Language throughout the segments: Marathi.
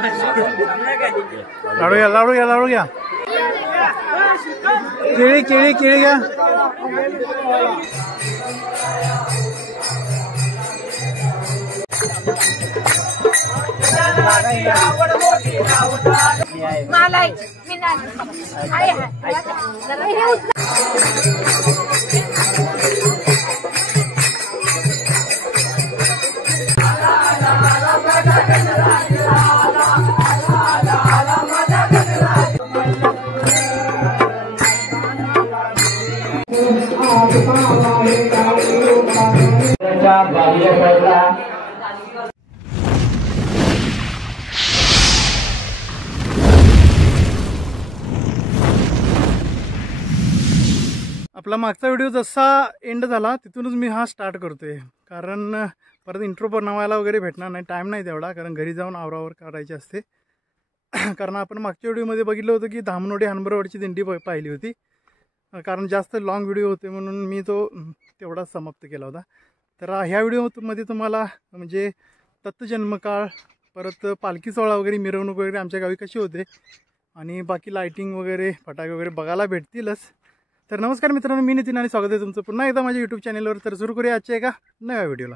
लाडू घ्या लाडू घ्या लाडू घ्या केळी केळी केळी घ्या आपला मागचा व्हिडिओ जसा एंड झाला तिथूनच मी हा स्टार्ट करतोय, कारण परत इंट्रो बनवायला वगैरे भेटणार नाही, टाईम नाही तेवढा, कारण घरी जाऊन आवरावर काढायची असते. कारण आपण मागच्या व्हिडिओमध्ये बघितलं होतं की धामनोडी हनबरवाडीची दिंडी पाहिली होती, कारण जास्त लॉंग व्हिडिओ होते म्हणून मी तो तेवढा समाप्त केला होता. तर ह्या व्हिडिओमध्ये तुम्हाला म्हणजे दत्तजन्मकाळ, परत पालखी सोहळा वगैरे, मिरवणूक वगैरे आमच्या गावी कशी होते आणि बाकी लायटिंग वगैरे फटाके वगैरे बघायला भेटतीलच. तर नमस्कार मित्रांनो, मी नितीन आणि स्वागत आहे तुमचं पुन्हा एकदा माझ्या यूट्यूब चॅनलवर. तर सुरू करूया आजच्या एका नव्या व्हिडिओला.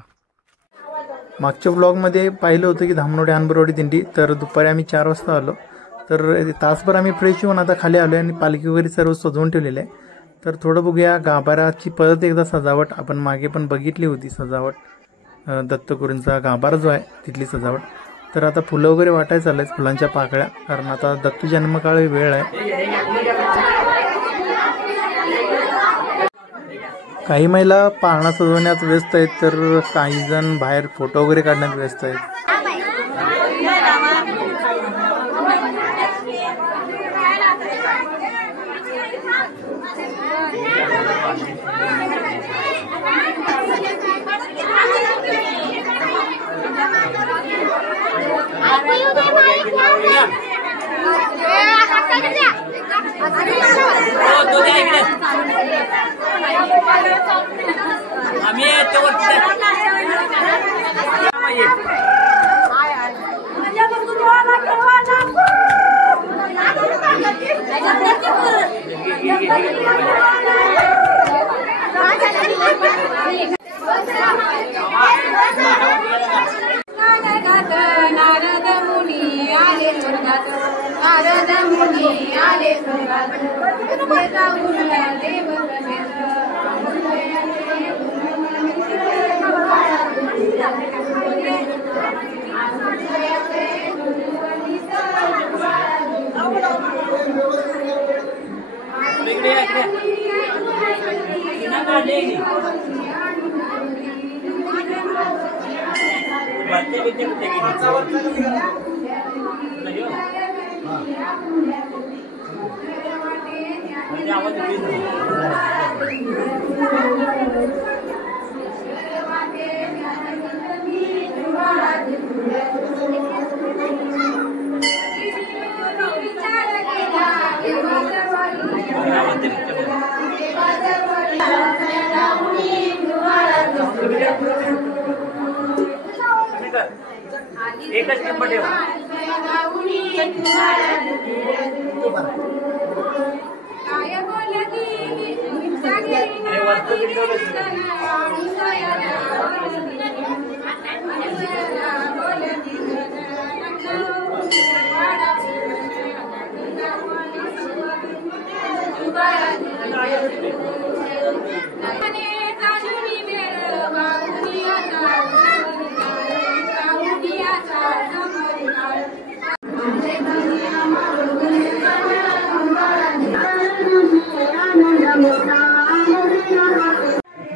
मागच्या ब्लॉगमध्ये पाहिलं होतं की धामनोडी हनबरवाडी दिंडी, तर दुपारी आम्ही 4 वाजता आलो. तर तासभर आम्ही फ्रेश होऊन आता खाली आलो आणि पालखी वगैरे सर्व सजवून ठेवलेलं आहे. तर थोडं बघूया गाभाराची परत एकदा सजावट. आपण मागे पण बघितली होती सजावट, दत्तगुरूंचा गाभारा जो आहे तिथली सजावट. तर आता फुलं वगैरे वाटायला चाललंय, फुलांच्या पाकळ्या, कारण आता दत्त जन्मकाळ वेळ आहे. काही महिला पाळणा सजवण्यात व्यस्त आहेत, तर काही जण बाहेर फोटो वगैरे काढण्यात व्यस्त आहेत.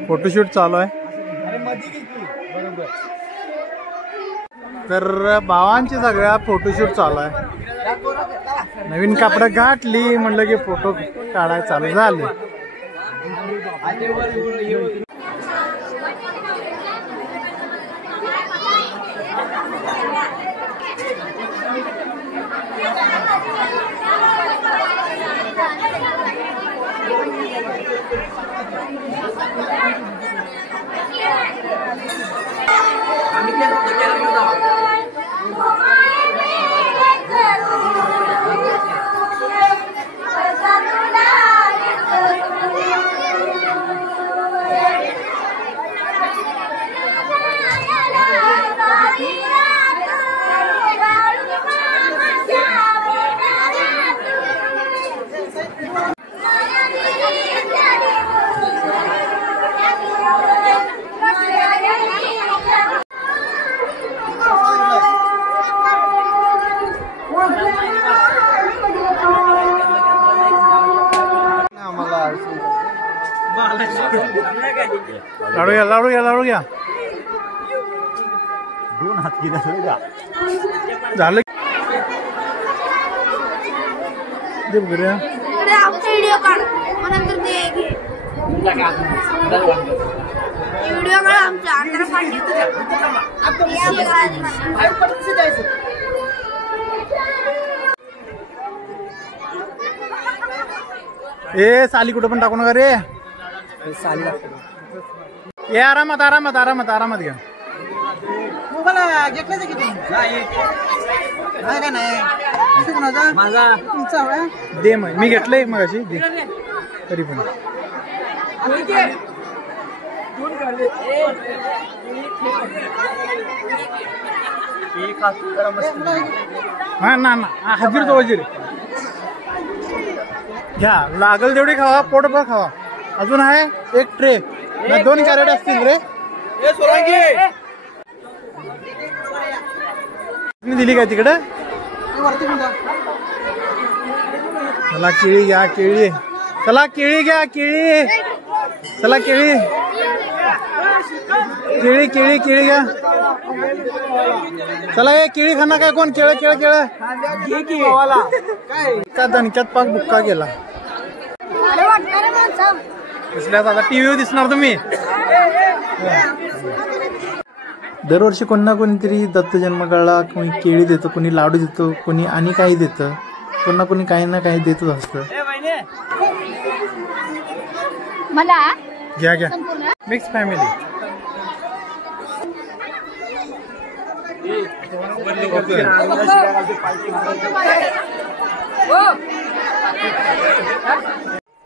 फोटोशूट चालू आहे. तर भावांची सगळ्या फोटोशूट चालू आहे. नवीन कपडे घातली म्हणलं की फोटो काढायला चालू झाले. लाडू घ्या लाडू घ्या लाडू घ्या. 2 हात गेला झालं दे बघूया. व्हिडिओ काढ नंतर ते व्हिडिओ काढ आमच्या अंतर ए साली कुठं पण टाकू नका रे. ये आरामात आरामात आरामात आरामात घ्या. दे मग मी घेतलंय मग अशी दे तरी पण हा ना हजीर तो हजीर घ्या. लागल तेवढी खावा पोटभर खावा. अजून आहे एक ट्रे 2 कॅरेट असतील रे. दिली काय तिकडे. चला केळी घ्या केळी. चला केळी घ्या केळी. चला केळी केळी केळी केळी घ्या. चला हे केळी खाना काय कोण केळ केळ केळ का दणक्यात पाक बुक्का गेला. दिसल्यास आता टीव्हीवर दिसणार तुम्ही. दरवर्षी कोणी ना कोणीतरी दत्त जन्मकाळाला कोणी केळी देतो, कोणी लाडू देतो, कोणी आणि काही देतं. कोणी ना कोणी काही ना काही देतच असतं. मला घ्या घ्या मिक्स फॅमिली.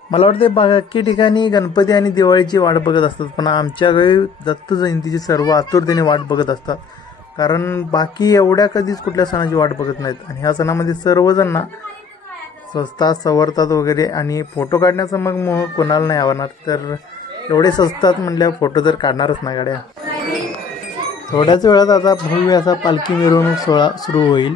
मला वाटते बाकी ठिकाणी गणपती आणि दिवाळीची वाट बघत असतात, पण आमच्या घरी दत्त जयंतीची सर्व आतुरतेने वाट बघत असतात. कारण बाकी एवढ्या कधीच कुठल्या सणाची वाट बघत नाहीत. आणि ह्या सणामध्ये सर्वजण ना स्वस्तात सवरतात वगैरे. आणि फोटो काढण्याचं मग मोह कोणाला नाही आवडणार. तर एवढे स्वस्तात म्हटल्यावर फोटो तर काढणारच ना गाड्या. थोड्याच वेळात आता भव्य असा पालखी मिरवणूक सोहळा सुरू होईल.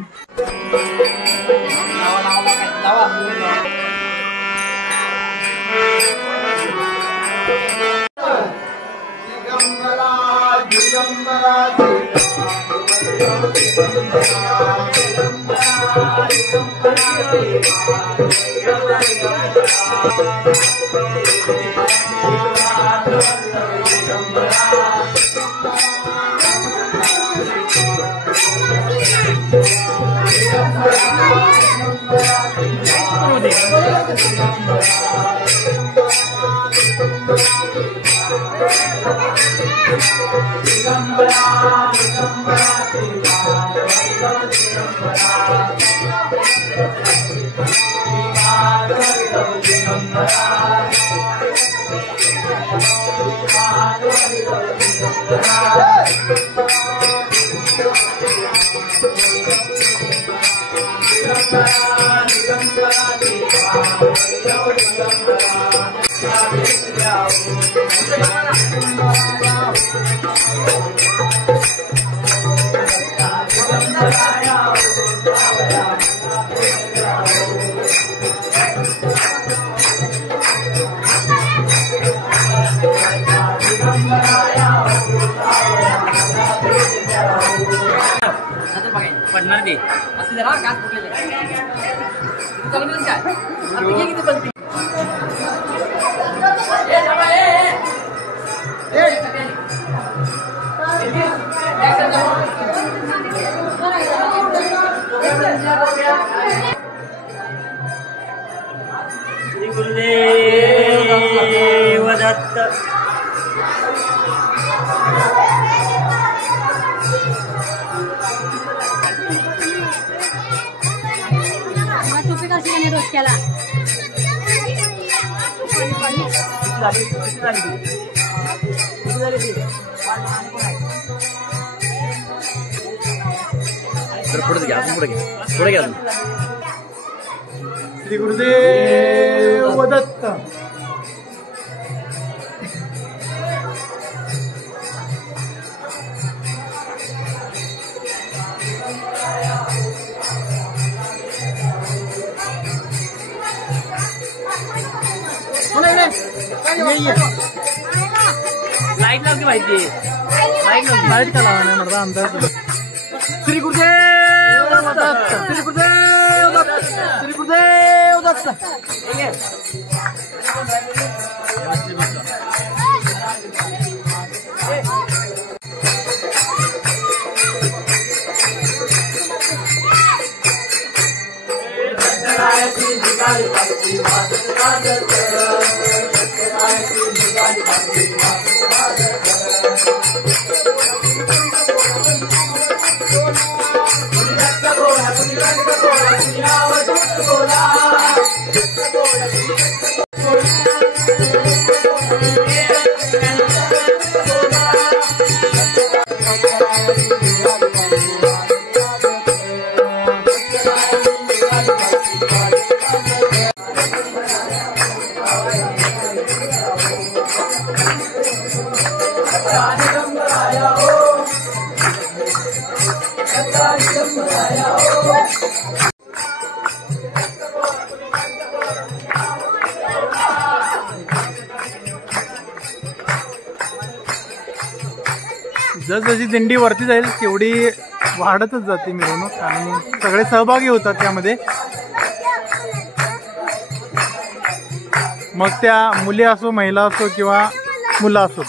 पडणार ते असं जरा गास फुटलेले चालू काय आता किती बनते श्री गुरुदेव दत्त. रोजच्याला पुढे घ्या पुढे घ्या. श्री गुरुदेव दत्त. लाईट लावली माहिती लाईट का लावा नाही म्हणता अंदाज. श्री गुरुदेव दत्त, श्री गुरुदेव दत्त, श्री गुरुदेव दत्त. जसजशी दिंडी वरती जाईल तेवढी वाढतच जाते मिरवणूक आणि सगळे सहभागी होतात त्यामध्ये. मग त्या मुली असो, महिला असो किंवा मुलं असो.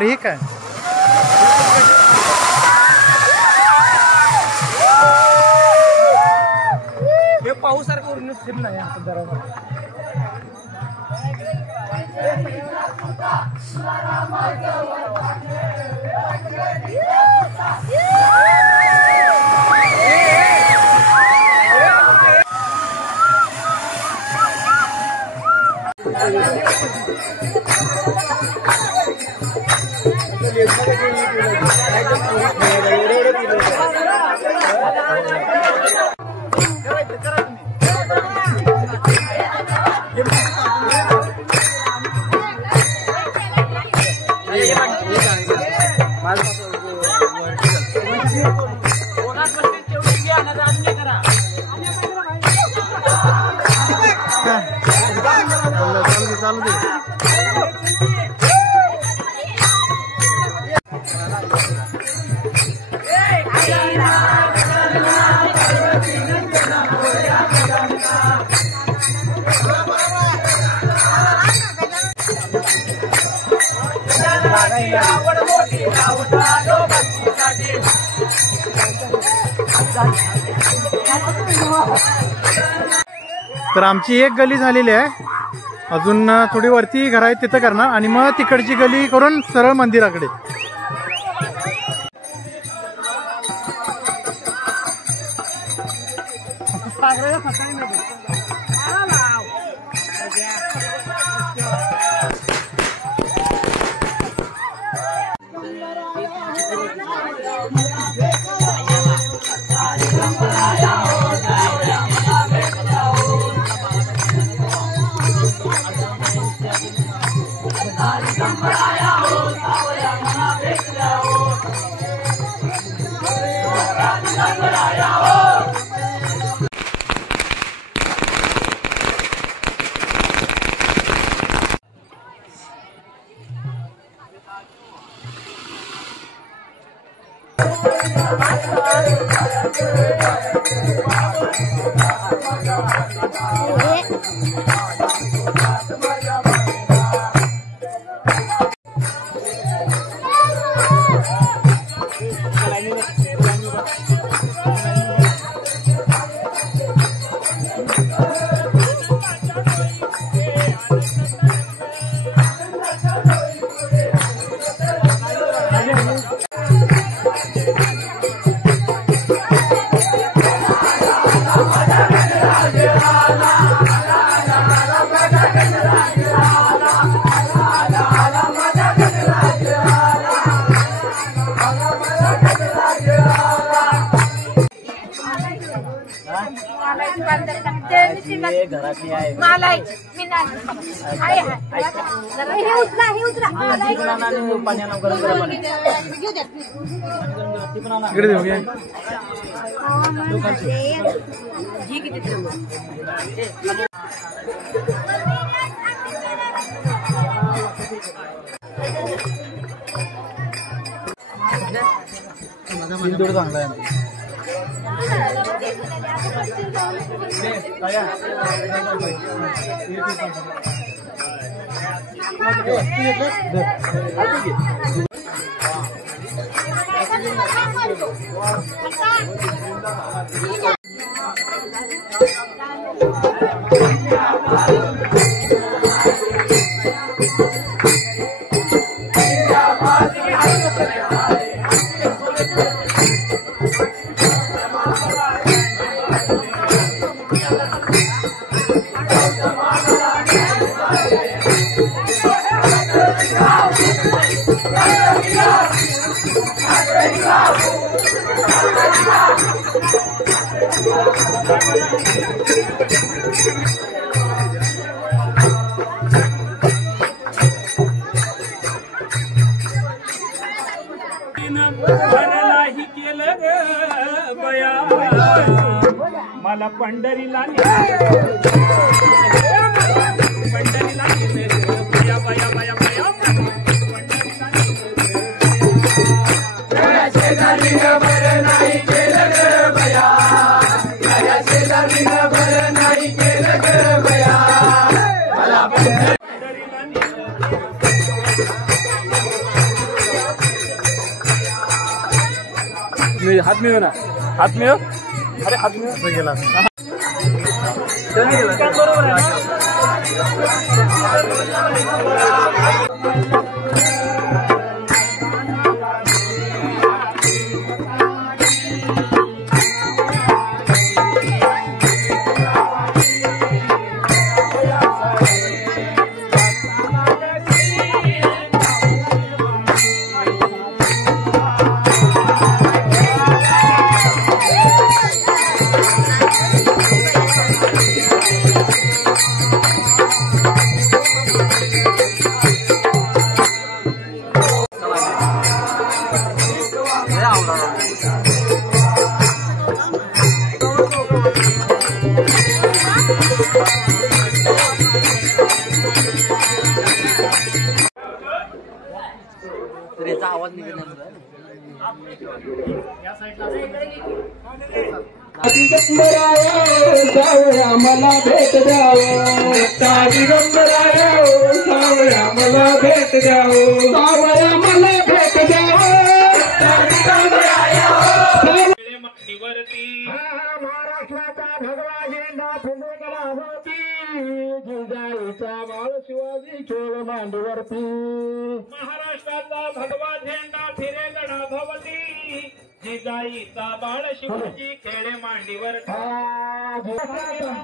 अरे हे काय हे पाऊसारखं उरून फिरलं आहे आता बरोबर. चालू दे. तर आमची एक गली झालेली आहे, अजून थोडी वरती घर आहेत तिथं करणार आणि मग तिकडची गली करून सरळ मंदिराकडे. घरातली आहे पाण्यानं गरम गरम इकडे देऊ घ्या. सिंदूर चांगला आहे. मला पंढरीला पंढरीला बया बया बया बया मिळू ना, हात मिळव. अरे हात मिळव. असं गेला बरोबर आहे ना. त्याचा आवाज निघत नाही. सावळ्या मला भेट द्यावं, दिगंबराया सावळ्या मला भेट द्यावं, सावळ्या मला भेट द्यावं. महाराष्ट्राचा भगवा झेंडा फुलेकला होती, जिजाऊचा बाळ शिवाजी खेळ मांडीवरती. महाराष्ट्राचा भगवा झेंडा फिरेगडा भवती, जिजाईचा बाळ शिवाजी खेळे मांडीवर.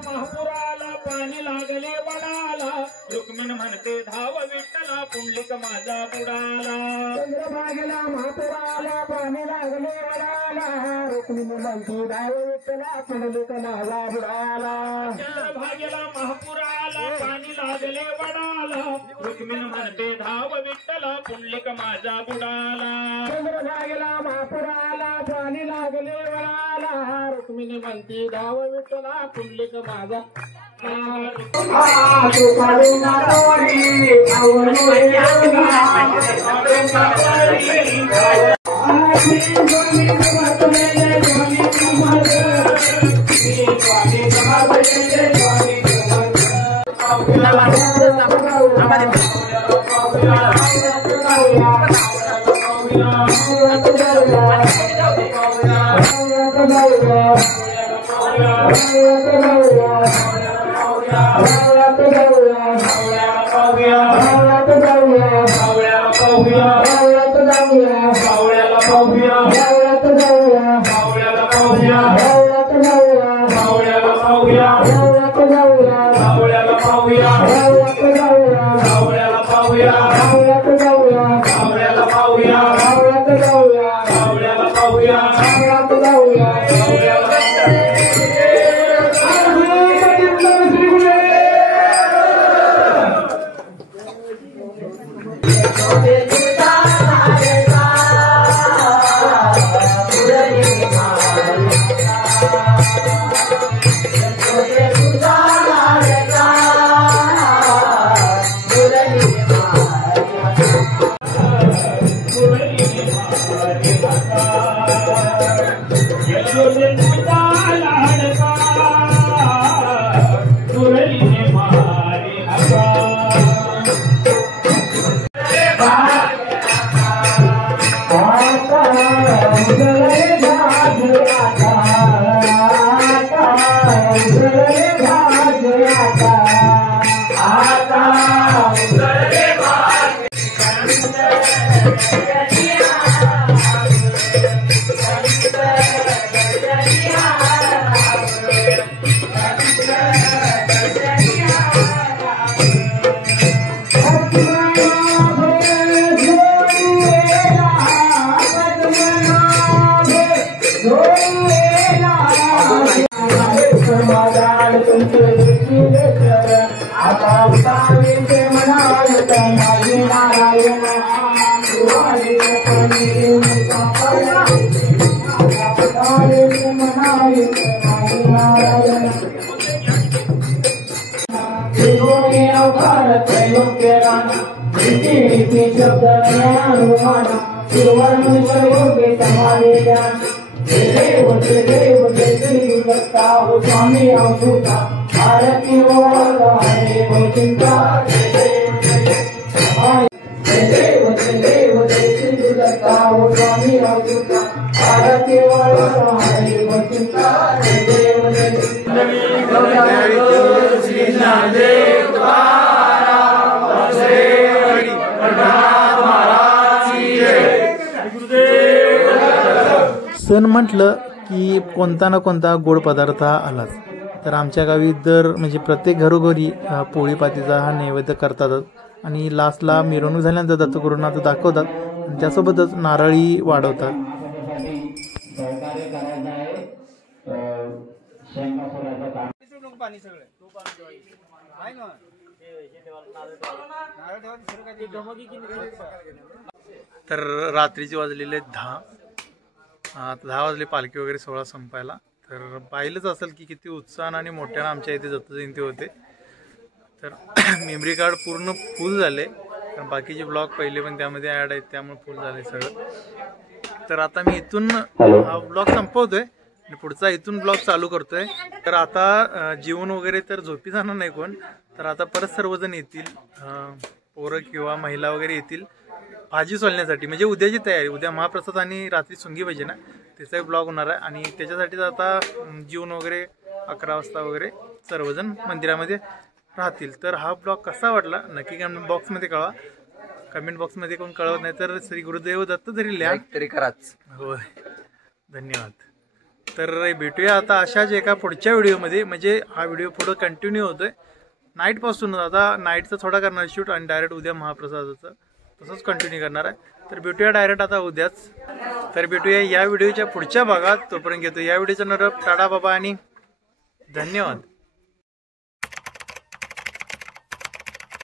महापुराला पाणी लागले वडाला, रुक्मिण म्हणते धाव विठ्ठला पुंडलिक माझा बुडाला. चंद्रभागेला महापुराला पाणी लागले वडाला, रुक्मिण म्हणते धाव विठ्ठला पुंडलिक माझा बुडाला. चंद्रभागेला महापुराला पाणी लागले वडाला, रुक्मिण म्हणते धाव विठ्ठला पुंडलिक माझा बुडाला. चंद्रभागेला महापुराला पाणी लागले वडाला, रुक्मिणी म्हणती धाव विठ्ठला पुंडलिक माझा. सण म्हटलं की कोणता ना कोणता गोड पदार्थ हा आलाच. तर आमच्या गावी दर म्हणजे प्रत्येक घरोघरी पोळीपातीचा हा नैवेद्य करतातच आणि लास्टला मिरवणूक झाल्यानंतर दत्तगुरूंना तो दाखवतात आणि त्यासोबतच नारळी वाढवतात. तर रात्रीचे वाजलेले 10 वाजले पालखी वगैरे सोहळा संपायला. तर पाहिलंच असेल की किती उत्साहानं आणि मोठ्यानं आमच्या इथे दत्त जयंती होते. तर मेमरी कार्ड पूर्ण फुल झाले कारण बाकीचे ब्लॉग पहिले पण त्यामध्ये ॲड आहेत त्यामुळे फुल झाले सगळं. तर आता मी इथून हा ब्लॉग संपवतोय आणि पुढचा इथून ब्लॉग चालू करतोय. तर आता जेवण वगैरे तर झोपी जाणार नाही कोण. तर आता परत सर्वजण येतील, पोरं किंवा महिला वगैरे येतील भाजी सोलण्यासाठी. म्हणजे उद्याची तयारी, उद्या महाप्रसाद आणि रात्री सुंगी पाहिजे ना, त्याचाही ब्लॉग होणार आहे. आणि त्याच्यासाठीच आता जेवण वगैरे 11 वाजता वगैरे सर्वजण मंदिरामध्ये राहतील. तर हा ब्लॉग कसा वाटला नक्की कमेंट बॉक्समध्ये कळवा. कमेंट बॉक्समध्ये कोण कळवत नाही तर श्री गुरुदेव दत्त तरी लिहा तरी कराच. होय, धन्यवाद. तर भेटूया आता अशाच एका पुढच्या व्हिडिओमध्ये. म्हणजे हा व्हिडिओ पुढं कंटिन्यू होतोय नाईटपासून. आता नाईटचा थोडा करणार शूट आणि डायरेक्ट उद्या महाप्रसादाचं तसंच कंटिन्यू करणार आहे. तर भेटूया डायरेक्ट आता उद्याच. तर भेटूया या व्हिडिओच्या पुढच्या भागात. तोपर्यंत घेतो या व्हिडिओचा नरप. टाटा बाबा आणि धन्यवाद.